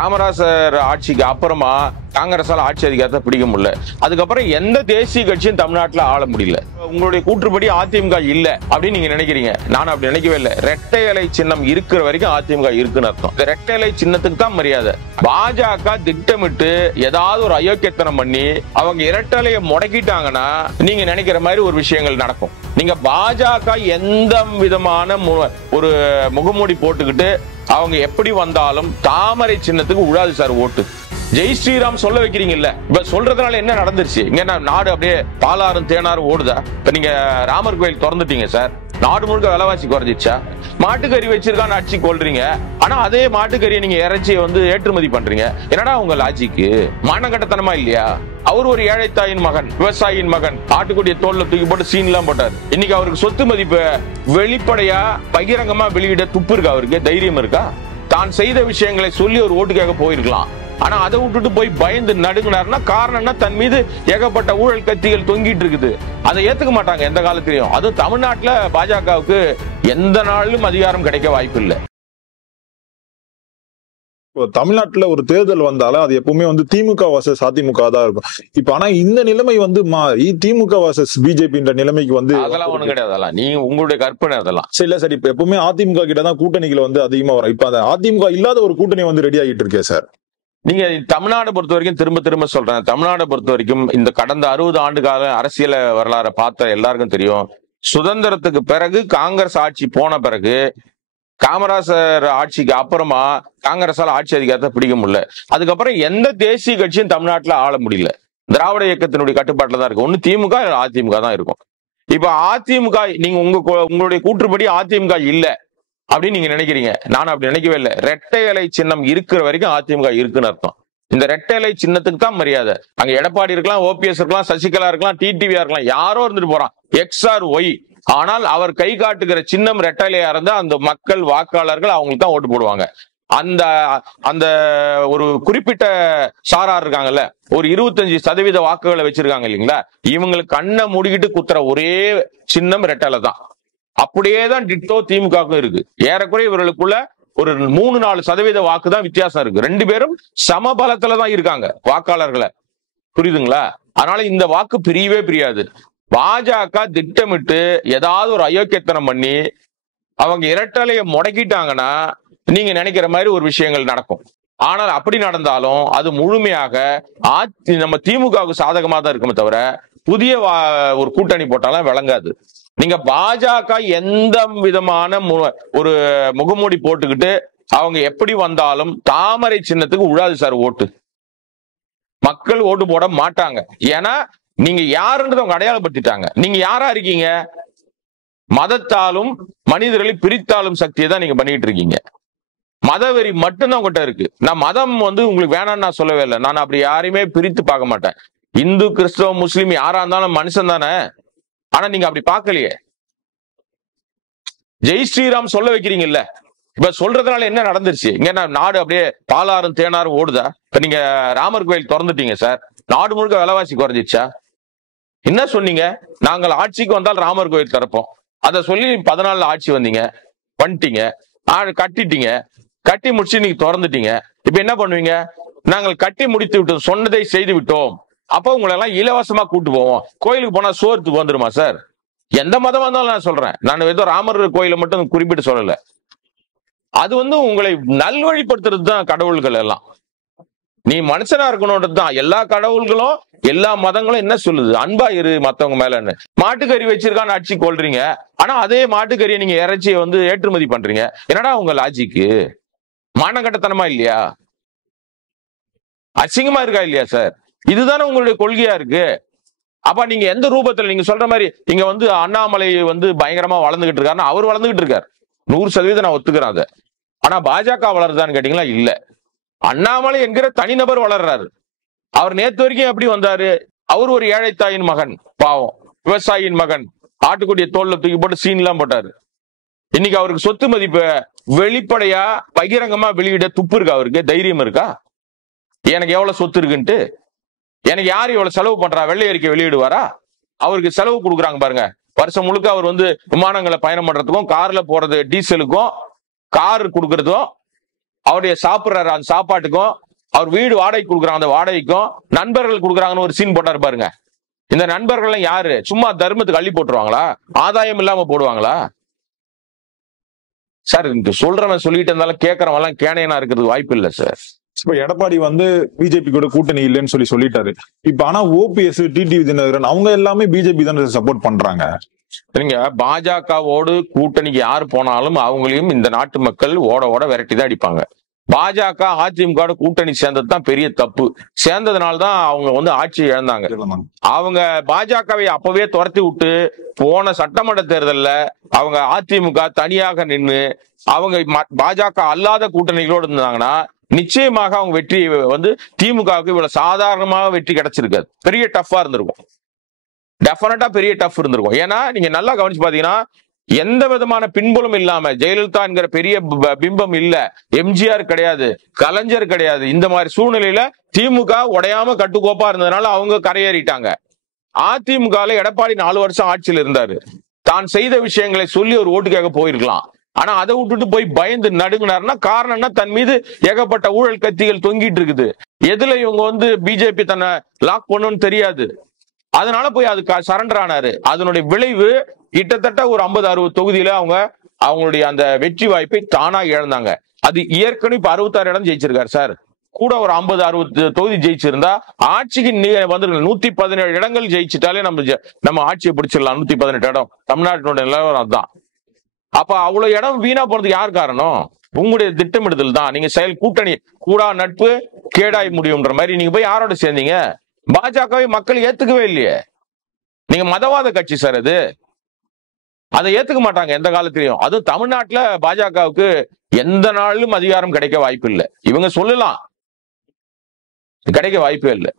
காமராசர் ஆட்சிக்கு அப்புறமா காங்கிரஸால ஆட்சி அதிகாரத்தை பிடிக்க முடியல. அதுக்கப்புறம் எந்த தேசிய கட்சியும் தமிழ்நாட்டில் ஆள முடியல. உங்களுடைய கூற்றுப்படி அதிமுக இல்ல அப்படின்னு நீங்க நினைக்கிறீங்க. நான் அப்படி நினைக்கவே இல்லை. இரட்டை இலை சின்னம் இருக்கிற வரைக்கும் அதிமுக இருக்குன்னு அர்த்தம். இந்த இரட்டை இலை சின்னத்துக்கு தான் மரியாதை. பாஜக திட்டமிட்டு ஏதாவது ஒரு அயோக்கியத்தனம் பண்ணி அவங்க இரட்டை இலையை முடக்கிட்டாங்கன்னா நீங்க நினைக்கிற மாதிரி ஒரு விஷயங்கள் நடக்கும். நீங்க பாஜக எந்த விதமான ஒரு முகமூடி போட்டுக்கிட்டு அவங்க எப்படி வந்தாலும் தாமரை சின்னத்துக்கு உழாது சார் ஓட்டு. ஜெய் ஸ்ரீராம் சொல்ல வைக்கிறீங்கல்ல, இப்ப சொல்றதுனால என்ன நடந்துருச்சு? இங்க நாடு அப்படியே பாலாறும் தேனாரும் ஓடுதா? இப்ப நீங்க ராமர் கோயில் திறந்துட்டீங்க சார், நாடு முழுக்க விலைவாசி குறைஞ்சிச்சா? மாட்டுக்கறி வச்சிருக்கான்னு அடிச்சு கொள்றீங்க, ஆனா அதே மாட்டுக்கறியை நீங்க இறைச்சியை ஏற்றுமதி பண்றீங்க. என்னடா உங்க லாஜிக்கு? மானகட்டத்தனமா இல்லையா? அவர் ஒரு ஏழை தாயின் மகன், விவசாயியின் மகன், ஆட்டுக்குடிய தோல்ல தூக்கி போட்டு சீன் எல்லாம் போட்டாரு. இன்னைக்கு அவருக்கு சொத்து மதிப்பு வெளிப்படையா பகிரங்கமா வெளியிட துப்பு இருக்கா? அவருக்கு தைரியம் இருக்கா? தான் செய்த விஷயங்களை சொல்லி ஒரு ஓட்டு கேட்க போயிருக்கலாம். ஆனா அதை விட்டுட்டு போய் பயந்து நடுங்கினார்னா காரணம்னா தன் மீது ஏகப்பட்ட ஊழல் கத்திகள் தொங்கிட்டு இருக்குது. அதை ஏத்துக்க மாட்டாங்க எந்த காலத்திலையும். அதுவும் தமிழ்நாட்டுல பாஜகவுக்கு எந்த நாளிலும் அதிகாரம் கிடைக்க வாய்ப்பு இல்லை. தமிழ்நாட்டுல ஒரு தேர்தல் வந்தாலும் அது எப்பவுமே திமுக வர்சஸ் அதிமுக தான் இருக்கும். இப்ப ஆனா இந்த நிலைமை மாறி திமுக வர்சஸ் பிஜேபின்ற நிலைமைக்கு அதெல்லாம் ஒண்ணு கிடையாது. அதெல்லாம் நீங்க உங்களுடைய கற்பனை. அதெல்லாம் சரி சார். இப்ப எப்பவுமே அதிமுக கிட்ட தான் கூட்டணிகள் அதிகமா வரும். இப்ப அந்த அதிமுக இல்லாத ஒரு கூட்டணி ரெடி ஆகிட்டு இருக்கே சார். நீங்க தமிழ்நாடு பொறுத்த வரைக்கும் திரும்ப சொல்றேன், தமிழ்நாடு பொறுத்த வரைக்கும் இந்த கடந்த 60 ஆண்டு கால அரசியல வரலாறு பார்த்த எல்லாருக்கும் தெரியும். சுதந்திரத்துக்கு பிறகு காங்கிரஸ் ஆட்சி போன பிறகு காமராசர் ஆட்சிக்கு அப்புறமா காங்கிரஸால ஆட்சி அதிகாரத்தை பிடிக்க முடியல. அதுக்கப்புறம் எந்த தேசிய கட்சியும் தமிழ்நாட்டில் ஆள முடியல. திராவிட இயக்கத்தினுடைய கட்டுப்பாட்டில் தான் இருக்கு. ஒன்னு திமுக அதிமுக தான் இருக்கும். இப்ப அதிமுக நீங்க உங்களுடைய கூற்றுப்படி அதிமுக இல்ல அப்படின்னு நீங்க நினைக்கிறீங்க. நான் அப்படி நினைக்கவே இல்லை. இரட்டை இலை சின்னம் இருக்கிற வரைக்கும் அதிமுக இருக்குன்னு அர்த்தம். இந்த இரட்டை இலை சின்னத்துக்கு தான் மரியாதை. அங்க எடப்பாடி இருக்கலாம், ஓபிஎஸ் இருக்கலாம், சசிகலா இருக்கலாம், டிடிவியா இருக்கலாம், யாரோ இருந்துட்டு போறான், எக்ஸ் ஆர் ஒய். ஆனால் அவர் கை காட்டுகிற சின்னம் இரட்டை இலையா இருந்தா அந்த மக்கள் வாக்காளர்கள் அவங்களுக்கு தான் ஓட்டு போடுவாங்க. அந்த அந்த ஒரு குறிப்பிட்ட சாரார் இருக்காங்கல்ல, ஒரு 25% வாக்குகளை வச்சிருக்காங்க இல்லைங்களா, இவங்களுக்கு கண்ணை மூடிக்கிட்டு குத்துற ஒரே சின்னம் இரட்டை இலை தான். அப்படியேதான் டிட்டோ திமுகவுக்கும் இருக்கு. ஏறக்குறைய இவர்களுக்குள்ள ஒரு 3-4% வாக்கு தான் வித்தியாசம் இருக்கு. ரெண்டு பேரும் சமபலத்துல தான் இருக்காங்க வாக்காளர்களை. புரியுதுங்களா? அதனால இந்த வாக்கு பிரியவே பிரியாது. பாஜக திட்டமிட்டு ஏதாவது ஒரு அயோக்கியத்தனம் பண்ணி அவங்க இரட்டலையை முடக்கிட்டாங்கன்னா நீங்க நினைக்கிற மாதிரி ஒரு விஷயங்கள் நடக்கும். ஆனால் அப்படி நடந்தாலும் அது முழுமையாக நம்ம திமுகவுக்கு சாதகமா தான் இருக்குமே தவிர புதிய ஒரு கூட்டணி போட்டாலும் விளங்காது. நீங்க பாஜக எந்த விதமான ஒரு முகமூடி போட்டுக்கிட்டு அவங்க எப்படி வந்தாலும் தாமரை சின்னத்துக்கு உழாது சார் ஓட்டு. மக்கள் ஓட்டு போட மாட்டாங்க. ஏன்னா நீங்க யாருன்றது அவங்க அடையாளப்படுத்திட்டாங்க. நீங்க யாரா இருக்கீங்க? மதத்தாலும் மனிதர்களை பிரித்தாலும் சக்தியை தான் நீங்க பண்ணிட்டு இருக்கீங்க. மதவெறி மட்டும்தான் உங்ககிட்ட இருக்கு. நான் மதம் உங்களுக்கு வேணாம்னு நான் சொல்லவே இல்லை. நான் அப்படி யாரையுமே பிரித்து பார்க்க மாட்டேன். இந்து, கிறிஸ்தவ, முஸ்லீம் யாரா இருந்தாலும் மனுஷன் தானே. ஆனா நீங்க அப்படி பார்க்கலையே. ஜெய் ஸ்ரீராம் சொல்ல வைக்கிறீங்கல்ல, இப்ப சொல்றதுனால என்ன நடந்துருச்சு? இங்க நாடு அப்படியே பாலாறும் தேனாரும் ஓடுதா? இப்ப நீங்க ராமர் கோயில் திறந்துட்டீங்க சார், நாடு முழுக்க விலைவாசி குறைஞ்சிச்சா? என்ன சொன்னீங்க? நாங்கள் ஆட்சிக்கு வந்தால் ராமர் கோயில் திறப்போம். அதை சொல்லி 14 ஆட்சி வந்தீங்க, வந்துட்டீங்க, கட்டிட்டீங்க, கட்டி முடிச்சு நீங்க திறந்துட்டீங்க. இப்ப என்ன பண்ணுவீங்க? நாங்கள் கட்டி முடித்து விட்டோம், சொன்னதை செய்து விட்டோம். அப்ப உங்களை எல்லாம் இலவசமா கூட்டு போவோம். கோயிலுக்கு போனா சோறுக்கு வந்துருமா சார்? எந்த மதம் வந்தாலும் நான் சொல்றேன். நான் ஏதோ ராமர் கோயிலை மட்டும் குறிப்பிட்டு சொல்லல. அது உங்களை நல்வழிப்படுத்துறது தான் கடவுள்கள் எல்லாம். நீ மனுஷனா இருக்கணும்ன்றது தான். எல்லா கடவுள்களும் எல்லா மதங்களும் என்ன சொல்லுது? அன்பா இரு மத்தவங்க மேலன்னு. மாட்டுக்கறி வச்சிருக்கான்னு அடிச்சு கொள்றீங்க, ஆனா அதே மாட்டுக்கறியை நீங்க இறைச்சியை ஏற்றுமதி பண்றீங்க. என்னடா உங்க லாஜிக்கு? மானகட்டத்தனமா இல்லையா? அசிங்கமா இருக்கா இல்லையா சார்? இதுதானே உங்களுடைய கொள்கையா இருக்கு. அப்ப நீங்க எந்த ரூபத்துல நீங்க சொல்ற மாதிரி இங்க அண்ணாமலை பயங்கரமா வளர்ந்துகிட்டு இருக்காருன்னா அவர் வளர்ந்துகிட்டு இருக்காரு 100% நான் ஒத்துக்கிறேன் அதை. ஆனா பாஜக வளருதான்னு கேட்டீங்களா? இல்ல. அண்ணாமலை என்கிற தனிநபர் வளர்றாரு. அவர் நேத்து வரைக்கும் எப்படி வந்தாரு? அவர் ஒரு ஏழை தாயின் மகன், பாவம், விவசாயியின் மகன், ஆட்டுக்குடிய தோல்ல தூக்கி போட்டு சீன் எல்லாம் போட்டாரு. இன்னைக்கு அவருக்கு சொத்து மதிப்பு வெளிப்படையா பகிரங்கமா வெளியிட துப்பு இருக்கா? அவருக்கு தைரியம் இருக்கா? எனக்கு எவ்வளவு சொத்து இருக்குன்ட்டு, எனக்கு யாரு எவ்வளவு செலவு பண்றா? வெள்ளை அறிக்கை வெளியிடுவாரா? அவருக்கு செலவு கொடுக்குறாங்க பாருங்க. வருஷம் முழுக்க அவர் விமானங்களை பயணம் பண்றதுக்கும், கார்ல போறது, டீசலுக்கும், கார் கொடுக்கறதும் அவருடைய சாப்பிடுறாரு அந்த சாப்பாட்டுக்கும் அவர் வீடு வாடகை கொடுக்குறாங்க அந்த வாடகைக்கும் நண்பர்கள் கொடுக்குறாங்கன்னு ஒரு சீன் போட்டாரு பாருங்க. இந்த நண்பர்கள் யாரு? சும்மா தர்மத்துக்கு அள்ளி போட்டுருவாங்களா? ஆதாயம் இல்லாம போடுவாங்களா? சார் சொல்றவன் சொல்லிட்டு இருந்தாலும் கேட்கறவன் எல்லாம் கேனையனா இருக்கிறதுக்கு வாய்ப்பு இல்லை சார். இப்ப எடப்பாடி வந்து பிஜேபி கூட கூட்டணி இல்லைன்னு சொல்லிட்டாரு. இப்ப ஆனா ஓபிஎஸ், டிடிவி தினகரன் அவங்க எல்லாமே பிஜேபி தானே சப்போர்ட் பண்றாங்க. சரிங்க, பாஜகவோடு கூட்டணிக்கு யாரு போனாலும் அவங்களையும் இந்த நாட்டு மக்கள் ஓட ஓட விரட்டி தான் அடிப்பாங்க. பாஜக அதிமுக கூட்டணி சேர்ந்தது தான் பெரிய தப்பு. சேர்ந்ததுனால்தான் அவங்க வந்து ஆட்சி இழந்தாங்க. அவங்க பாஜகவை அப்பவே துரத்தி விட்டு போன சட்டமன்ற தேர்தலில் அவங்க அதிமுக தனியாக நின்று அவங்க பாஜக அல்லாத கூட்டணிகளோடு இருந்தாங்கன்னா நிச்சயமாக அவங்க வெற்றி வந்து திமுகவுக்கு இவ்வளவு சாதாரணமாக வெற்றி கிடைச்சிருக்காது. பெரிய டஃப்பா இருந்திருக்கும். டெஃபினட்டா பெரிய டஃப் இருந்திருக்கும். ஏன்னா நீங்க நல்லா கவனிச்சு பாத்தீங்கன்னா எந்த விதமான பின்புலம் இல்லாம ஜெயலலிதா என்கிற பெரிய பிம்பம் இல்ல, எம்ஜிஆர் கிடையாது, கலைஞர் கிடையாது. இந்த மாதிரி சூழ்நிலையில திமுக உடையாம கட்டுக்கோப்பா இருந்ததுனால அவங்க கரையேறிட்டாங்க. அதிமுக எடப்பாடி 4 வருஷம் ஆட்சியில் இருந்தாரு. தான் செய்த விஷயங்களை சொல்லி ஒரு ஓட்டு கேட்க போயிருக்கலாம். ஆனா அதை விட்டுட்டு போய் பயந்து நடுங்கினாருன்னா காரணம்னா தன் மீது ஏகப்பட்ட ஊழல் கத்திகள் தொங்கிட்டு இருக்குது. எதுல இவங்க வந்து பிஜேபி தன்னை லாக் பண்ணணும்னு தெரியாது. அதனால போய் அதுக்கு சரண்டர் ஆனாரு. அதனுடைய விளைவு கிட்டத்தட்ட ஒரு 50-60 தொகுதியில அவங்களுடைய அந்த வெற்றி வாய்ப்பை தானா இழந்தாங்க. அது ஏற்கனவே இப்ப 66 இடம் ஜெயிச்சிருக்காரு சார். கூட ஒரு 50-60 தொகுதி ஜெயிச்சிருந்தா ஆட்சிக்கு வந்து 117 இடங்கள் ஜெயிச்சுட்டாலே நம்ம ஆட்சியை பிடிச்சிடலாம். 118 இடம் தமிழ்நாட்டினுடைய நிலவரம் அதுதான். அப்ப அவ்வளவு இடம் வீணா போறதுக்கு யார் காரணம்? உங்களுடைய திட்டமிடுதல் தான். நீங்க கூட்டணி கூடா நட்பு கேடாய் முடியும்ன்ற மாதிரி நீங்க போய் யாரோட சேர்ந்தீங்க? பாஜகவை மக்கள் ஏத்துக்கவே இல்லையே. நீங்க மதவாத கட்சி சார். அது அதை ஏத்துக்க மாட்டாங்க எந்த காலத்திலையும். அதுவும் தமிழ்நாட்டுல பாஜகவுக்கு எந்த நாளிலும் அதிகாரம் கிடைக்க வாய்ப்பு இல்லை. இவங்க சொல்லலாம், கிடைக்க வாய்ப்பே இல்லை.